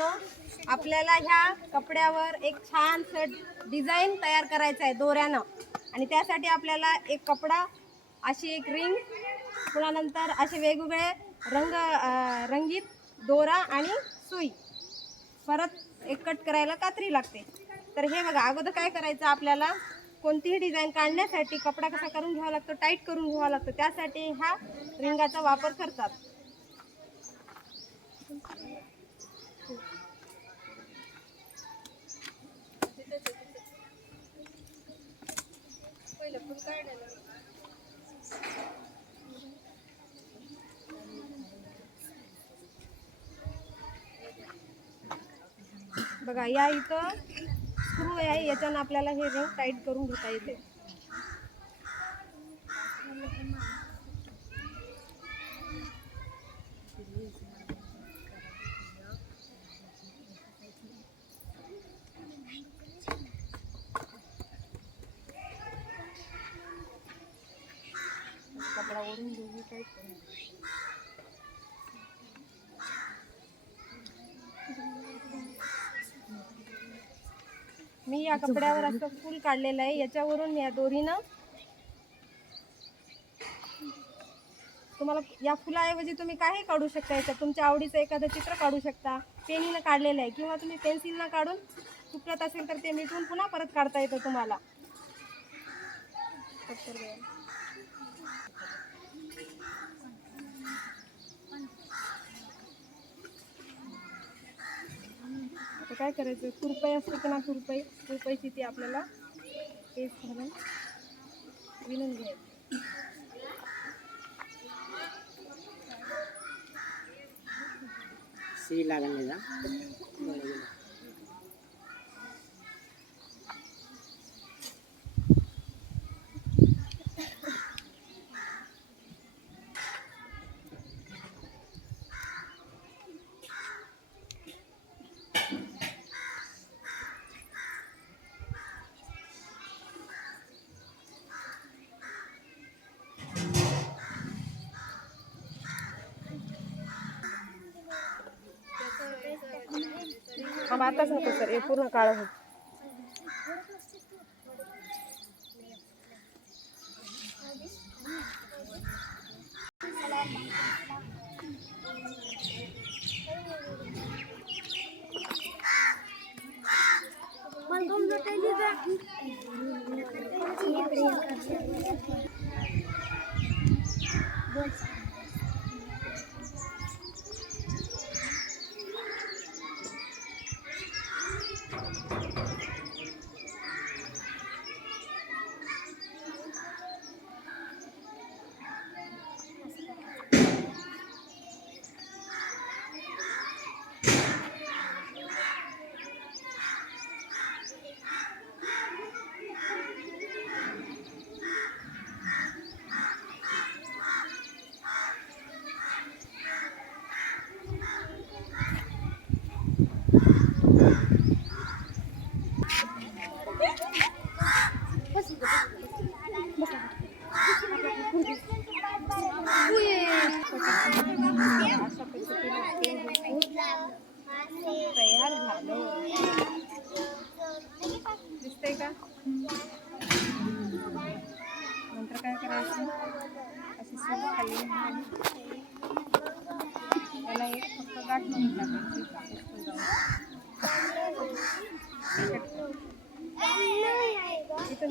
मित्रांनो, आपल्याला ह्या कपड्यावर एक छान डिझाईन तयार करायचं आहे दोऱ्यानं. आणि त्यासाठी आपल्याला एक कपडा, अशी एक रिंग, पुन्हा नंतर असे वेगवेगळे रंगीत दोरा आणि सुई, परत एक कट करायला कात्री लागते. तर हे बघा, अगोदर काय करायचं, आपल्याला कोणतीही डिझाईन काढण्यासाठी कपडा कसा करून घ्यावा लागतो, टाईट करून घ्यावा लागतो. त्यासाठी ह्या रिंगाचा वापर करतात. बघा, या इथं स्क्रू आहे, याच्यानं आपल्याला हे रिंग टाईट करून घेता येते. कपडा ओढून घेऊन टाईट करून मी या कपड्यावर असं फूल काढलेलं आहे. याच्यावरून या दोरीनं तुम्हाला या फुलाऐवजी तुम्ही काही काढू शकता. याच्यात तुमच्या आवडीचं एखादं चित्र काढू शकता. पेनीनं काढलेलं आहे किंवा तुम्ही पेन्सिलनं काढून चुकत असेल तर ते मिटून पुन्हा परत काढता येतं तुम्हाला. आता काय करायचं, खुरपई असते की ना, खुरपईची ती आपल्याला पेस्ट घालून विणून घ्यायची. सी लागल ना. आताच नको सर, हे पूर्ण काळं होत. तयार झालं, दिसतंय का? नंतर काय करायचं, अशी सुरू खाली त्याला एक फक्त गाठ म्हणून टाकायची. इथून